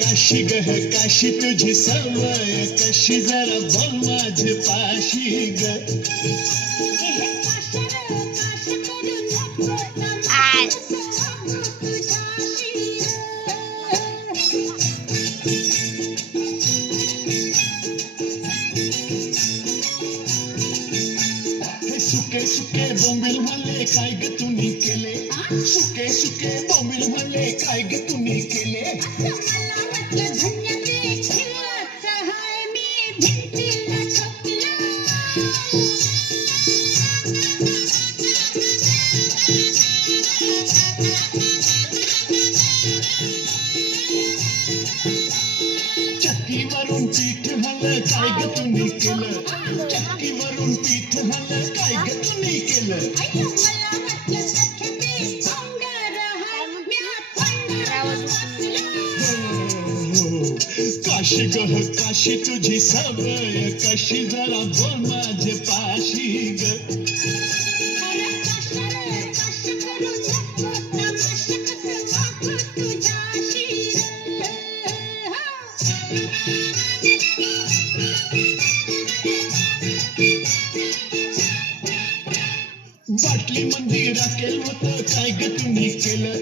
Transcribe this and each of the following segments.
काशी गह काशी तुझी सवय कशी जरा बोल माझे पाशी ग सुके सुके बोंबील म्हणले काय ग तुम्ही केले सुके सुके बोंबील म्हणले काय ग तुम्ही केले चक्कीवरून पीठ हल्लं काय ग तुम्ही केलं चक्कीवरून पीठ हल्लं काय ग तुम्ही केलं काशी गह काशी तुझी सवय कशी जरा बोल माझे पाशी ग बाटली मंदी राखेल होतं काय ग तुम्ही केलं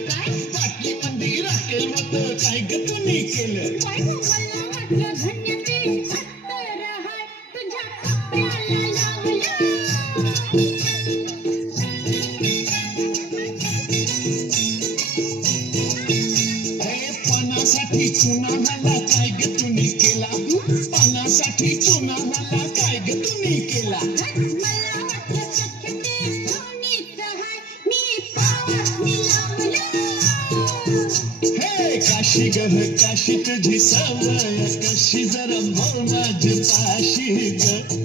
बाटली मंदी राखेल होतं काय ग तुम्ही केलं पानासाठी चुना मला काय ग तुम्ही केला पानासाठी चुना मला काय ग तुम्ही केला काशी गह काशी तुझी सवय कशी जरा बोल माझे पाशी ग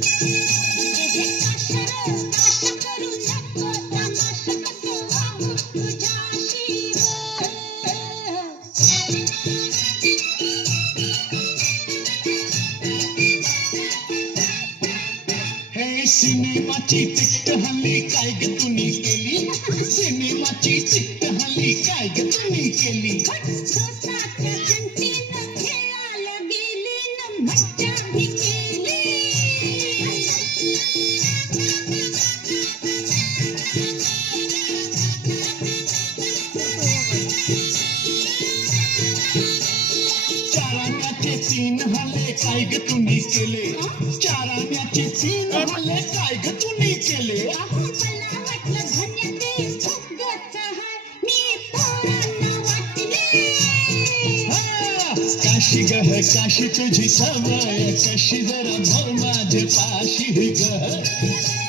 सिनेमाची तिकट हल्ली काय ग तुम्ही केली सिनेमाची तिकट हल्ली काय ग तुम्ही केली चाराण्याचे तीन हल्ले काय ग तुम्ही केले चाराण्याचे तीन हल्ले काय ग तुम्ही केले काशी गह काशी तुझी सवय कशी जरा बोल माझे पाशी ग